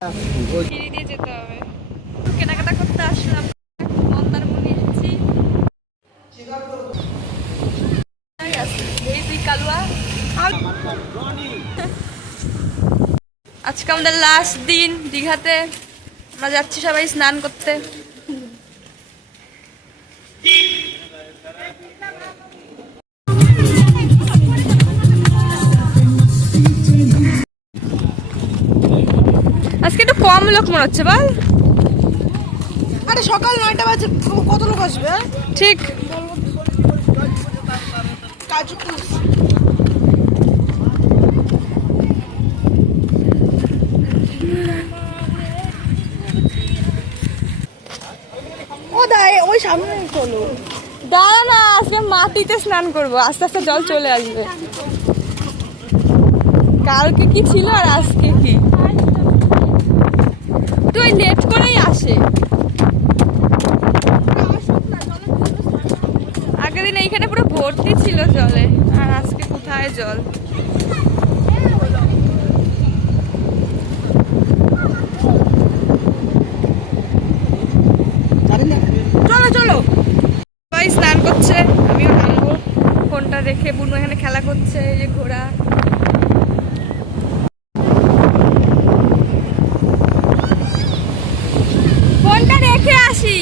ফিরে দিয়ে যেতে হবে। কেনাকাটা করতে আসলাম, মন্দারমণি এসেছি। এই তুই কালুয়া। আজকে আমাদের লাস্ট দিন দীঘাতে, আমরা যাচ্ছি সবাই স্নান করতে। আজকে একটু কম লোক মনে হচ্ছে বল। আরে সকাল 9টা বাজে, কত লোক আসবে? ঠিক। কাজু ও দাই ওই সামনে চলো। দাঁড়া না, আজকে মাটিতে স্নান করবো, আস্তে আস্তে জল চলে আসবে। কালকে কি ছিল আর আজকে কি, তুই লেট করেই আসে। আগের দিন এইখানে পুরো ভর্তি ছিল জলে, আর আজকে কোথায় জল। চলো চলো। সবাই স্নান করছে, আমিও নামবো। ফোনটা রেখে বুনু এখানে খেলা করছে, এই যে ঘোড়া। ফোনটা রেখে আসি।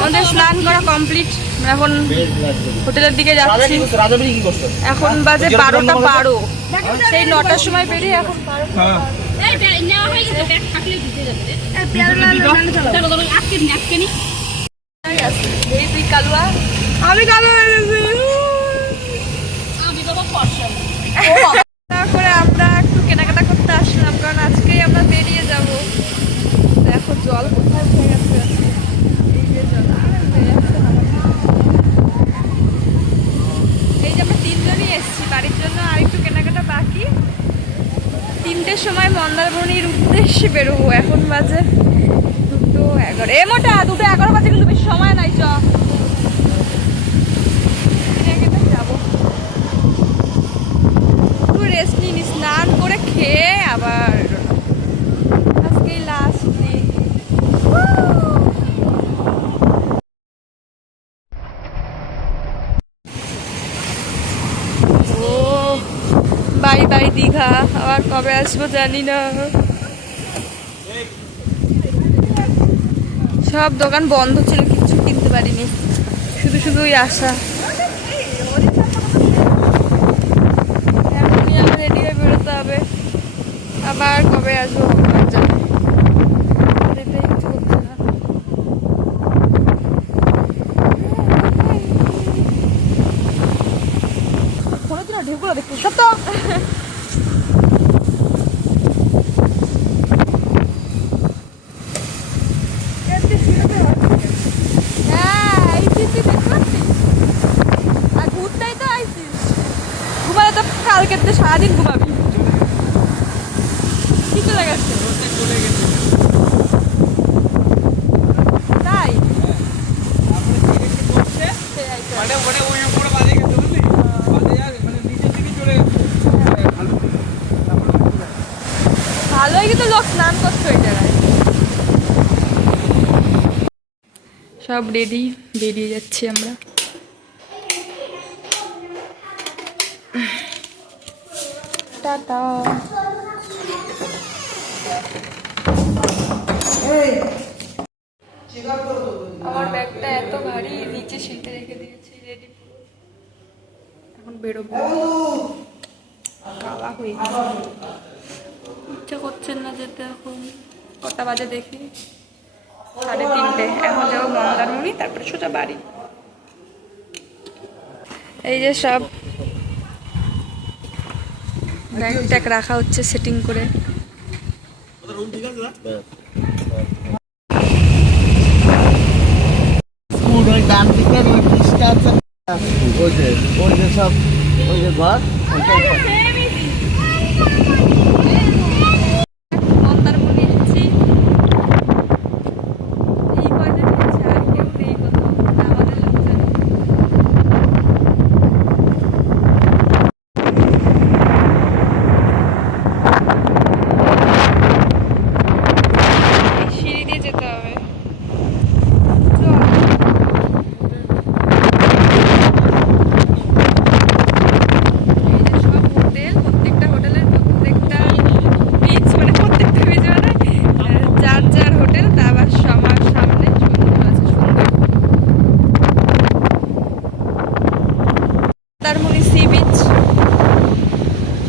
আমাদের স্নান করা কমপ্লিট, এখন হোটেলের দিকে যাচ্ছি। এখন বাজে 12টা 12, সেই 9টার সময় বেরিয়ে এখন তুই কালুয়া। আমি কালো তারপরে আমরা একটু কেনাকাটা করতে আসলাম, কারণ আজকেই আমরা বেরিয়ে যাব। দেখো জল কোথায় হয়ে গেছে, এই যে জল হয়ে যাচ্ছে। এই যে আমরা 3জনই এসেছি বাড়ির জন্য, আর একটু কেনাকাটা বাকি। 3টের সময় মন্দারমণির উদ্দেশ্যে বেরোবো, এখন বাজে 2:11। এ মোটা 2:11 বাজে, কিন্তু বেশি সময় নাই। যাবো একটু রেস্ট নিই, স্নান করে খেয়ে আবার। আজকেই লাস্ট দিন। ও বাই বাই দীঘা, আবার কবে আসবো জানি না। সব দোকান বন্ধ ছিল, কিচ্ছু কিনতে পারিনি, শুধু শুধুই আসা। এখনই আমার রেডি হয়ে বেরোতে হবে, আবার কবে আসবো ভগবান জানে। যেতে ইচ্ছে করছে না। ফোনে তো ঢেকুলা দেখতে সব তো। হ্যাঁ আইসিস, দেখতে পাচ্ছিস? আর ঘুরতেই তো আইসিস, ঘুমালে তো কালকে তো সারাদিন ঘুমাবি। কি চলে গেছে? তাই ভালোই, কিন্তু লোক স্নান করছে ওই জায়গায়। সব রেডি, বেরিয়ে যাচ্ছি আমরা। টাটা। আমার ব্যাগটা এত ভারী, নিচে সিটে রেখে দিয়েছি, রেডি। এখন বেরোবো, কালা হয়ে ইচ্ছা করছেন না যেতে। এখন কটা বাজে দেখি, 3:30। এখন যাবো মন্দারমণি, তারপরে সোজা বাড়ি। এই যে সব ব্যাগ ট্যাগ রাখা হচ্ছে সেটিং করে। ওই ডান দিকের ওই ব্রিজটা আছে, ওই যে সব ওই যে ঘর ওইটাই ঘর। মন্দারমণি এসেছি, এই কয়জন এসেছে, আর কেউ নেই কোথাও, আমাদের লোকজন। এই সিঁড়ি দিয়ে যেতে হবে। চল। এই যে সব হোটেল, প্রত্যেকটা হোটেলের প্রত্যেকটা বিচ, মানে প্রত্যেকটা বিচ মানে যার যার হোটেল, তা আবার সবার সামনে সমুদ্র আছে সুন্দর। মন্দারমণি সি বিচ,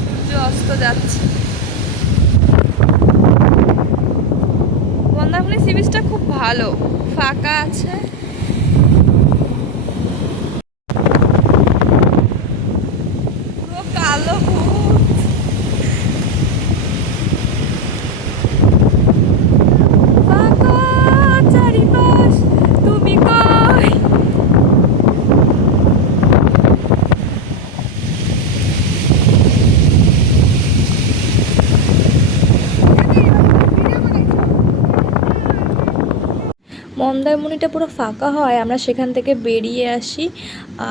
সূর্য অস্ত যাচ্ছে। মন্দারমণি সি বিচটা খুব ভালো, ফাঁকা আছে। পুরো কালো ভূত। ফাঁকা চারিপাশ, তুমি কই? মন্দারমণিটা পুরো ফাঁকা হয়, আমরা সেখান থেকে বেরিয়ে আসি,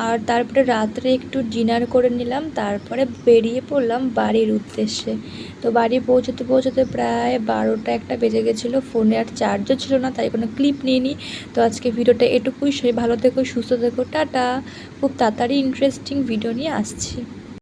আর তারপরে রাত্রে একটু ডিনার করে নিলাম, তারপরে বেরিয়ে পড়লাম বাড়ির উদ্দেশ্যে। তো বাড়ি পৌঁছতে পৌঁছতে প্রায় 12টা 1টা বেজে গেছিলো। ফোনে আর চার্জও ছিল না, তাই কোনো ক্লিপ নিইনি। তো আজকে ভিডিওটা এটুকুই। সে ভালো থেকো, সুস্থ থেকো, টাটা। খুব তাড়াতাড়ি ইন্টারেস্টিং ভিডিও নিয়ে আসছি।